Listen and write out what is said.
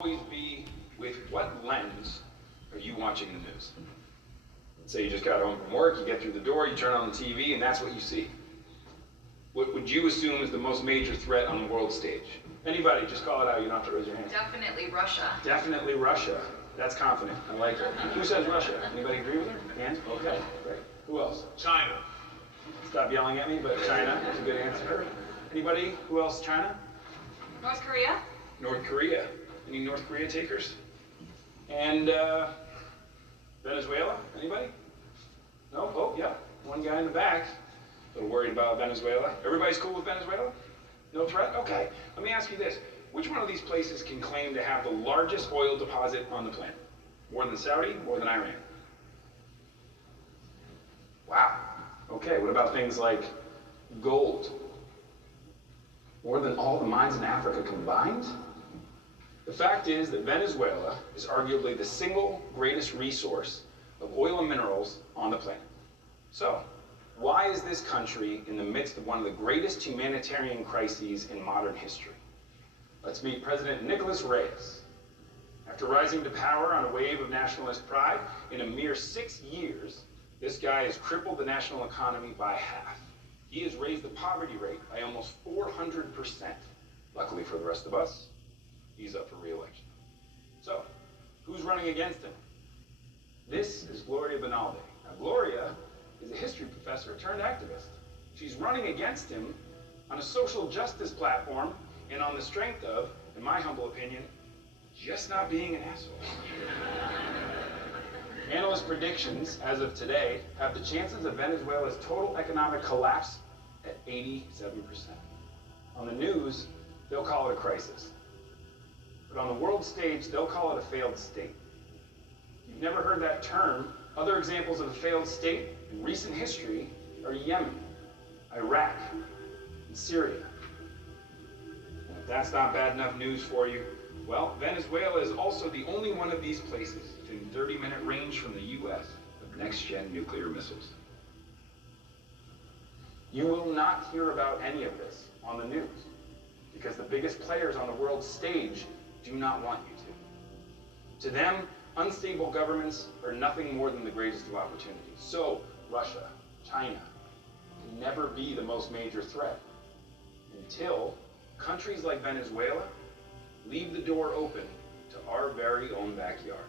Always be with what lens are you watching the news? Let's say you just got home from work, you get through the door, you turn on the TV, and that's what you see. What would you assume is the most major threat on the world stage? Anybody, just call it out, you don't have to raise your hand. Definitely Russia. Definitely Russia. That's confident. I like it. Who says Russia? Anybody agree with her? Hands? Okay, great. Who else? China. Stop yelling at me, but China is a good answer. Anybody? Who else? China? North Korea? North Korea. Any North Korea takers? And Venezuela? Anybody? No? Oh, yeah. One guy in the back. A little worried about Venezuela. Everybody's cool with Venezuela? No threat? Okay. Let me ask you this. Which one of these places can claim to have the largest oil deposit on the planet? More than Saudi? More than Iran? Wow. Okay, what about things like gold? More than all the mines in Africa combined? The fact is that Venezuela is arguably the single greatest resource of oil and minerals on the planet. So, why is this country in the midst of one of the greatest humanitarian crises in modern history? Let's meet President Nicolas Reyes. After rising to power on a wave of nationalist pride, in a mere 6 years, this guy has crippled the national economy by half. He has raised the poverty rate by almost 400%. Luckily for the rest of us, he's up for re-election. So, who's running against him? This is Gloria Bonalde. Now, Gloria is a history professor turned activist. She's running against him on a social justice platform and on the strength of, in my humble opinion, just not being an asshole. Analyst predictions, as of today, have the chances of Venezuela's total economic collapse at 87%. On the news, they'll call it a crisis. But on the world stage, they'll call it a failed state. If you've never heard that term, other examples of a failed state in recent history are Yemen, Iraq, and Syria. And if that's not bad enough news for you, well, Venezuela is also the only one of these places within 30-minute range from the US of next-gen nuclear missiles. You will not hear about any of this on the news because the biggest players on the world stage do not want you to. To them, unstable governments are nothing more than the greatest of opportunities. So, Russia, China, can never be the most major threat until countries like Venezuela leave the door open to our very own backyard.